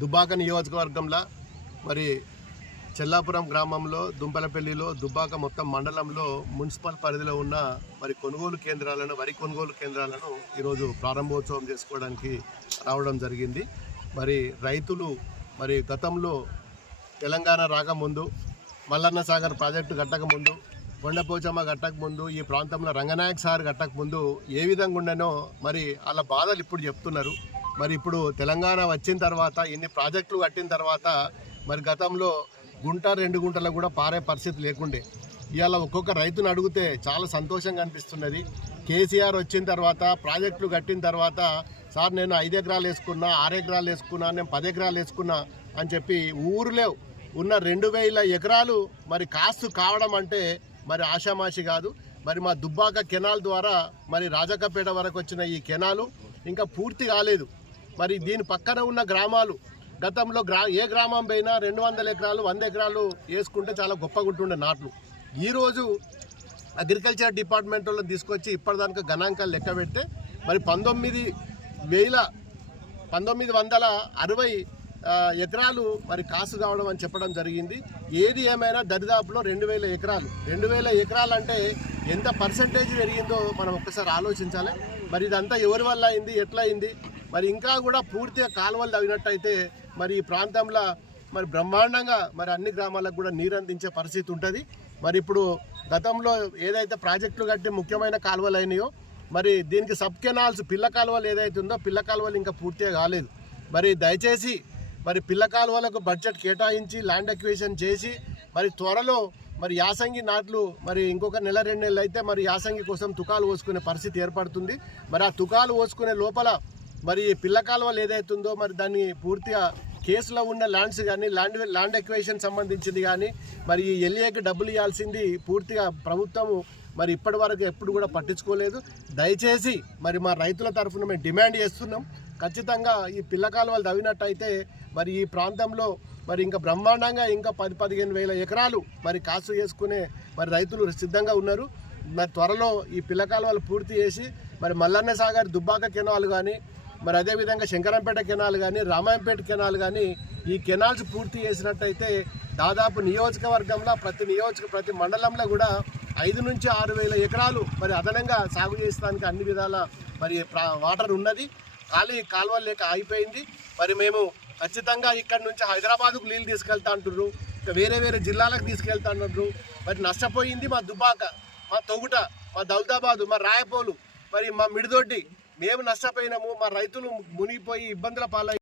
దుబ్బాక నియోజకవర్గంలో మరి చెల్లాపురం గ్రామంలో దుంపలపల్లిలో దుబ్బాక మొత్తం మండలంలో మున్సిపల్ పరిధిలో ఉన్న మరి వరి కొనుగోలు కేంద్రాలను ఈరోజు ప్రారంభోత్సవం చేసుకోవడానికి రావడం జరిగింది. మరి రైతులు మరి గతంలో తెలంగాణ రాకముందు మల్లన్న సాగర్ ప్రాజెక్టు కట్టకముందు కొండపోచమ్మ కట్టకముందు ఈ ప్రాంతంలో రంగనాయక్ సార్ కట్టకముందు ఏ విధంగా ఉండనో మరి వాళ్ళ బాధలు ఇప్పుడు చెప్తున్నారు. మరి ఇప్పుడు తెలంగాణ వచ్చిన తర్వాత ఇన్ని ప్రాజెక్టులు కట్టిన తర్వాత మరి గతంలో గుంట 2 గుంటలకు కూడా పారే పరిస్థితి లేకుండే. ఇవాళ ఒక్కొక్క రైతును అడిగితే చాలా సంతోషంగా అనిపిస్తున్నది. కేసీఆర్ వచ్చిన తర్వాత ప్రాజెక్టులు కట్టిన తర్వాత సార్ నేను 5 ఎకరాలు వేసుకున్నా, 6 ఎకరాలు వేసుకున్నా, నేను 10 ఎకరాలు వేసుకున్నా అని చెప్పి ఊరిలో ఉన్న 2000 ఎకరాలు మరి కాస్తు కావడం అంటే మరి ఆషామాషి కాదు. మరి మా దుబ్బాక కెనాల్ ద్వారా మరి రాజకపేట వరకు వచ్చిన ఈ కెనాలు ఇంకా పూర్తి కాలేదు. మరి దీని పక్కన ఉన్న గ్రామాలు గతంలో ఏ గ్రామం పైన 200 ఎకరాలు 100 ఎకరాలు వేసుకుంటే చాలా గొప్పగా ఉంటుండే నాట్లు. ఈరోజు అగ్రికల్చర్ డిపార్ట్మెంట్ వాళ్ళు తీసుకొచ్చి ఇప్పటిదానికి గణాంకాలు లెక్క పెడితే మరి 1960 ఎకరాలు మరి కాసు కావడం అని చెప్పడం జరిగింది. ఏది ఏమైనా దరిదాపులో 2000 ఎకరాలు. 2000 ఎకరాలు అంటే ఎంత పర్సెంటేజ్ పెరిగిందో మనం ఒక్కసారి ఆలోచించాలి. మరి ఇదంతా ఎవరి వల్ల అయింది, ఎట్లా అయింది? మరి ఇంకా కూడా పూర్తిగా కాలువలు తవ్వినట్టయితే మరి ఈ ప్రాంతంలో మరి బ్రహ్మాండంగా మరి అన్ని గ్రామాలకు కూడా నీరు అందించే పరిస్థితి ఉంటుంది. మరి ఇప్పుడు గతంలో ఏదైతే ప్రాజెక్టులు కట్టి ముఖ్యమైన కాలువలు అయినాయో మరి దీనికి సబ్ కెనాల్స్ పిల్ల కాలువలు ఏదైతే ఉందో పిల్ల కాలువలు ఇంకా పూర్తిగా కాలేదు. మరి దయచేసి మరి పిల్ల కాలువలకు బడ్జెట్ కేటాయించి ల్యాండ్ అక్విజిషన్ చేసి మరి త్వరలో మరి యాసంగి నాట్లు మరి ఇంకొక 1-2 నెలలు అయితే మరి యాసంగి కోసం తుకాలు పోసుకునే పరిస్థితి ఏర్పడుతుంది. మరి ఆ తుకాలు పోసుకునే లోపల మరి పిల్ల కాలువలు ఏదైతుందో మరి దాన్ని పూర్తిగా కేసులో ఉన్న ల్యాండ్స్ కానీ ల్యాండ్ అక్విజిషన్ సంబంధించింది కానీ మరి ఈ ఎల్ఏకి డబ్బులు ఇవ్వాల్సింది పూర్తిగా ప్రభుత్వము మరి ఇప్పటి వరకు ఎప్పుడు కూడా పట్టించుకోలేదు. దయచేసి మరి మా రైతుల తరఫున మేము డిమాండ్ చేస్తున్నాం. ఖచ్చితంగా ఈ పిల్ల కాలువలు తవ్వినట్టయితే మరి ఈ ప్రాంతంలో మరి ఇంకా బ్రహ్మాండంగా ఇంకా 10-15 వేల ఎకరాలు మరి కాసు చేసుకునే మరి రైతులు సిద్ధంగా ఉన్నారు. మరి త్వరలో ఈ పిల్ల కాలువలు పూర్తి చేసి మరి మల్లన్న సాగర్ దుబ్బాక కెనాల్ కానీ మరి అదేవిధంగా శంకరంపేట కెనాల్ కానీ రామాయంపేట కెనాల్ కానీ ఈ కెనాల్స్ పూర్తి చేసినట్టయితే దాదాపు నియోజకవర్గంలో ప్రతి మండలంలో కూడా 5 నుంచి 6 వేల ఎకరాలు మరి అదనంగా సాగు చేసడానికి అన్ని విధాల మరి వాటర్ ఉన్నది. ఖాళీ కాలువలు లేక ఆగిపోయింది. మరి మేము ఖచ్చితంగా ఇక్కడ నుంచి హైదరాబాద్కు నీళ్ళు తీసుకెళ్తా అంటున్నారు, ఇంకా వేరే జిల్లాలకు తీసుకెళ్తా అంటున్నారు. మరి నష్టపోయింది మా దుబ్బాక, మా తొగుట, మా దౌలతాబాదు, మా రాయపోలు, మరి మా మిడిదొడ్డి. మేము నష్టపోయినాము. మా రైతులు మునిగిపోయి ఇబ్బందుల పాలై